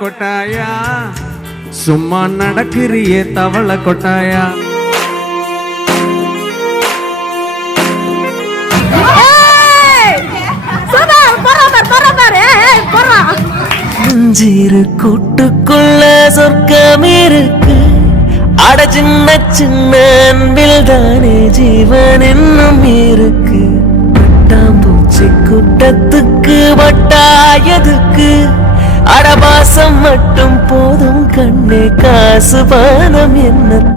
கொட்டாயா சும்மா நடக்கிறியே தவள கொட்டாயா நெஞ்சிரு கூட்டுக்குள்ள சொர்க்கம் இருக்கு அட சின்ன சின்ன அன்பில் தானே ஜீவன் இன்னும் இருக்கு பட்டாம்பூச்சி கூட்டத்துக்கு வட்டாயதுக்கு அடபாசம் மட்டும் போதும் கண்ணே காசு பானம் என்ன